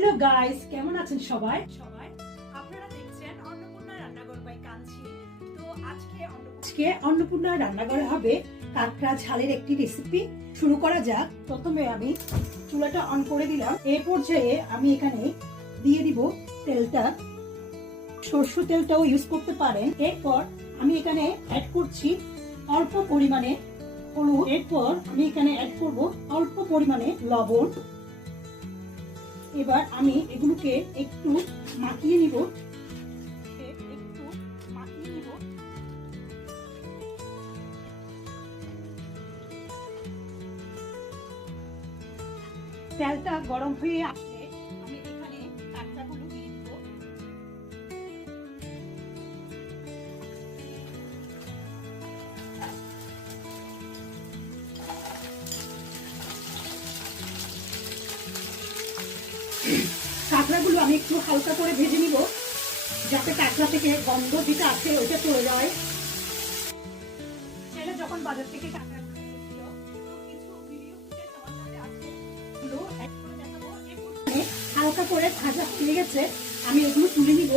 Hello guys, কেমন আছেন সবাই? আপনারা দেখছেন অন্নপূর্ণা রান্নাঘর বাই কাঞ্চি। তো আজকে অন্নপূর্ণা রান্নাঘরে হবে কাঁকড়া ঝালের একটি রেসিপি। শুরু করা যাক। প্রথমে আমি চুলাটা অন করে দিলাম। এই পর্যায়ে আমি এখানে দিয়ে দিব তেলটা। সরষের তেলটাও ইউজ করতে পারেন। এরপর আমি এখানে অ্যাড করছি অল্প পরিমাণে হলুদ। এরপর আমি এখানে অ্যাড করব অল্প পরিমাণে লবণ। এবার আমি এগুলোকে একটু মাখিয়ে নিব। তেলটা গরম হয়ে আসলে আমি এখানে কাঁকড়াগুলো দিয়ে দিব। কাঁকড়াগুলো আমি একটু হালকা করে ভেজে নিব, যাতে কাঁকড়া থেকে গন্ধ যেটা আছে ওইটা চলে যায়। ছেলে যখন বাজার থেকে কাঁকড়া হালকা করে ভাজা হয়ে গেছে, আমি এগুলো তুলে নিব।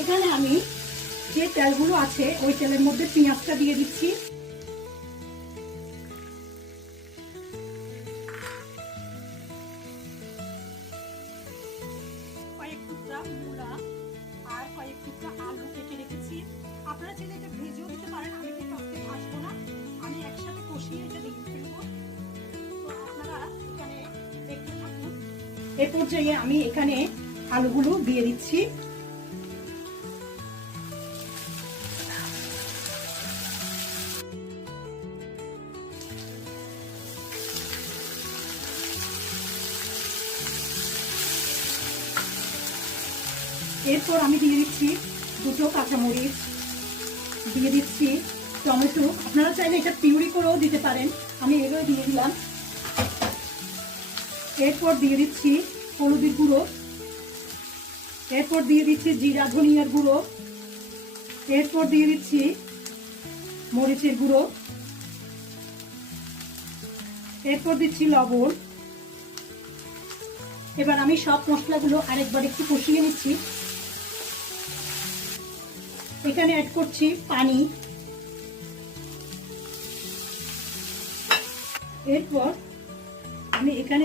এখানে আমি যে তেলগুলো আছে ওই তেলের মধ্যে পেঁয়াজটা দিয়ে দিচ্ছি। কয়েক টুকরা মূলা আর কয়েক টুকরা আলু কেটে রেখেছি। আপনারা চাইলে এটা ভেজেও দিতে পারেন, আমি কিন্তু আজকে ভাজবো না, আমি একসাথে কষিয়ে এটা দিয়ে ফেলবো। তো আপনারা এখানে দেখতে থাকুন। এই পর্যায়ে আমি এখানে আলুগুলো দিয়ে দিচ্ছি। এরপর আমি দিয়ে দিচ্ছি দুটো কাঁচামরিচ, দিয়ে দিচ্ছি টমেটো। আপনারা চাইলে এটা পিউরি করেও দিতে পারেন, আমি এগুলো দিয়ে দিলাম। এরপর দিয়ে দিচ্ছি হলুদের গুঁড়ো। এরপর দিয়ে দিচ্ছি জিরা ধনিয়ার গুঁড়ো। এরপর দিয়ে দিচ্ছি মরিচের গুঁড়ো। এরপর দিচ্ছি লবণ। এবার আমি সব মশলাগুলো আরেকবার একটু কষিয়ে নিচ্ছি। এখানে অ্যাড করছি পানি। এরপর আমি এখানে